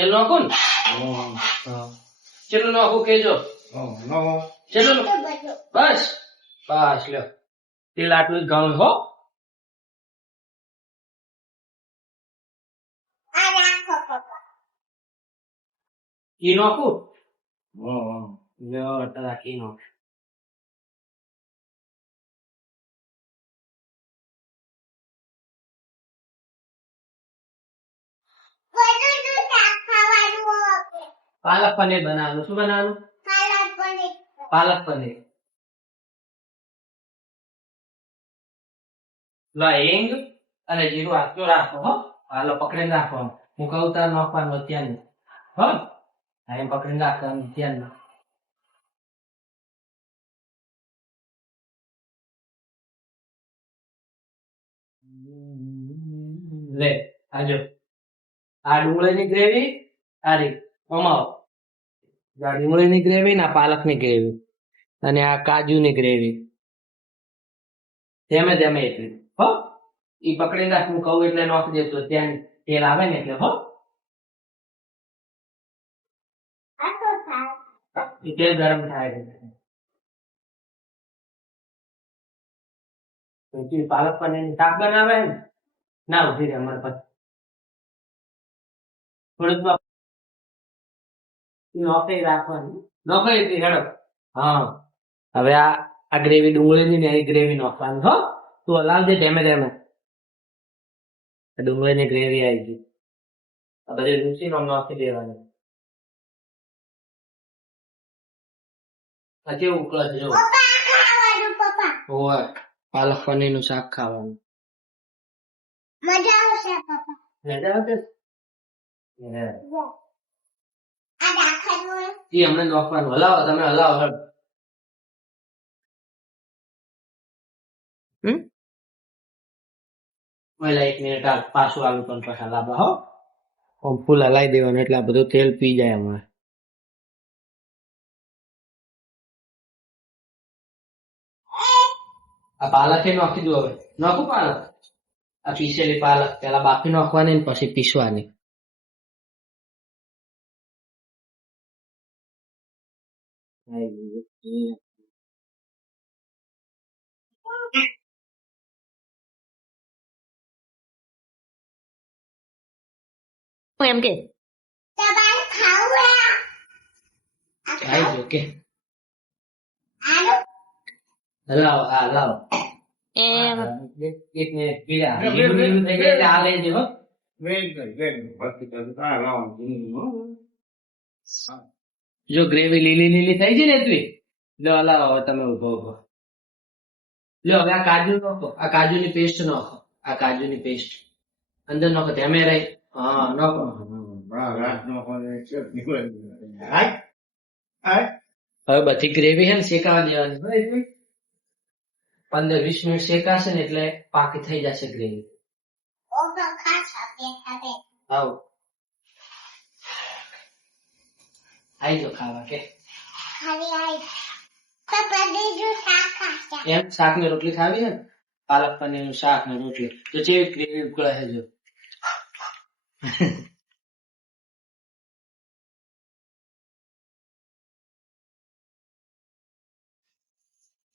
તેલ નાખો ને કેટલું નાખું કેજો કેટલું બસ બસ લ્યો તેલ આટલું જ ઘણું હો ઘી નાખું લ્યો તારા ઘી નાખ પાલક પનીર બનાવવાનું શું બનાવવાનું પાલક પનીર લો હિંગ અને જીરું આટલું રાખો હો હાલો પકડીને રાખવાનું હું કહું તાર નાખવાનું અત્યારનું હો હા એમ પકડીને રાખવાનું અત્યારનું લે આજો આ ડુંગળીની ગ્રેવી આ રીત અમાવો આ ડુંગળીની ગ્રેવી ને આ પાલકની ગ્રેવી અને આ કાજુની ગ્રેવી ધેમે ધેમે એટલી હો ઈ પકડીને રાખ હું કહું એટલે નાખી દેતો ત્યાં તેલ આવે ને એટલે હો ઈ તેલ ગરમ થાય પછી પાલક પનીરની શાક બનાવે ને ના ઉભી રહે અમારે પછી થોડુંક નોકરી રાખવાની નોકરી હેડો હા હવે આ ગ્રેવી ડુંગળીની ને ગ્રેવી નાખવાની હો તું હલાવજે ધેમે ધેમે ડુંગળીની ગ્રેવી આવી ગઈ આ બધી રૂચી નાખી દેવાની હજી ઉકળે છે જો ઓય પાલક પનીર નું શાક ખાવાનું મજા આવશે પપ્પા મજા આવશે આ દાખલનું ઈ હમણાં નાખવાનું હલાવો તમે હલાવો હળ પહેલા 1 મિનિટ પાછું આલુ પણ પાછા લાંબા હો ફૂલ હલાવી દેવાનું એટલે આ બધું તેલ પી જાય હમણાં આ પાલક એ નાખી દો હવે નાખું પાલક આ પીસેલી પાલક પેલા બાફી નાખવાની ને પછી પીસવાની એમ કે તમારે ખાવું ખાઈ જો કે આલો હલાવો હા હલાવો એમ એક મિનિટ પીડા લીલું થઈ જાય એટલે આ લઈ દેવો જો ગ્રેવી લીલી લીલી થઈ છે ને તું લો હલાવો હવે તમે ઉભો ઉભો લો હવે આ કાજુ નાખો આ કાજુની પેસ્ટ નાખો આ કાજુની પેસ્ટ અંદર નાખો ધેમે રહી હા નાખો હવે બધી ગ્રેવી છે ને શેકાવા દેવાની બરાબર 15-20 મિનિટ શેકાશે ને એટલે પાકી થઈ જશે ગ્રેવી ઓગો ખાસા બેઠા આવો આઈ જો ખાવા કે ખાલી આઈ પપ્પા બીજું શાક ખાશે એમ શાક ને રોટલી ખાવી છે ને પાલક પનીર નું શાક ને રોટલી તો જેવી ગ્રેવી ઉકળે છે જો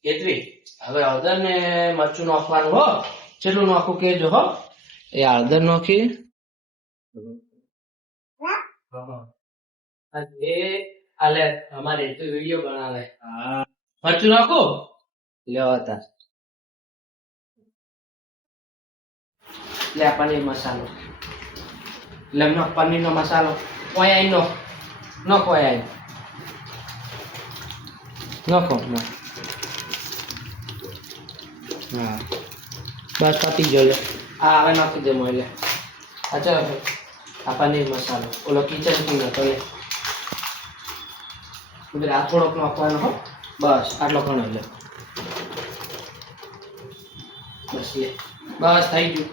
એટલી હવે હળદર ને મરચું નાખવાનું હો કેટલું નાખું કેજો હો એ હળદર નાખી એ આલે અમારે તો વિડીયો બનાવે મરચું નાખો લ્યો હતા લે પનીર મસાલો લે પનીર નો મસાલો ઓય આઈ નાખો ઓય આઈ નાખો હા બસ પતી ગયો લે આ હવે નાખી દે મોય લે અચ્છા આ પનીર મસાલો ઓલો કિચન કિંગ હતો લે ઉધર આ થોડોક નાખવાનો હો બસ આટલો ઘણો લે બસ લે બસ થઈ ગયું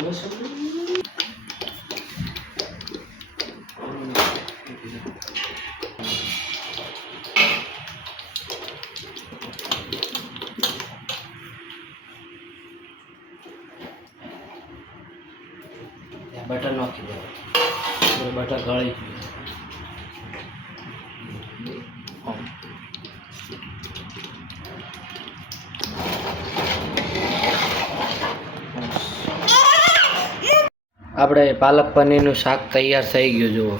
બસ બટર નાખી દો. બટર ગળી આપણે પાલક પનીરનું શાક તૈયાર થઈ ગયું. જુઓ,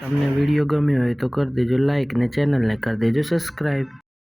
તમને વિડીયો ગમ્યો હોય તો કરી દેજો લાઈક ને ચેનલને કરી દેજો સબસ્ક્રાઈબ.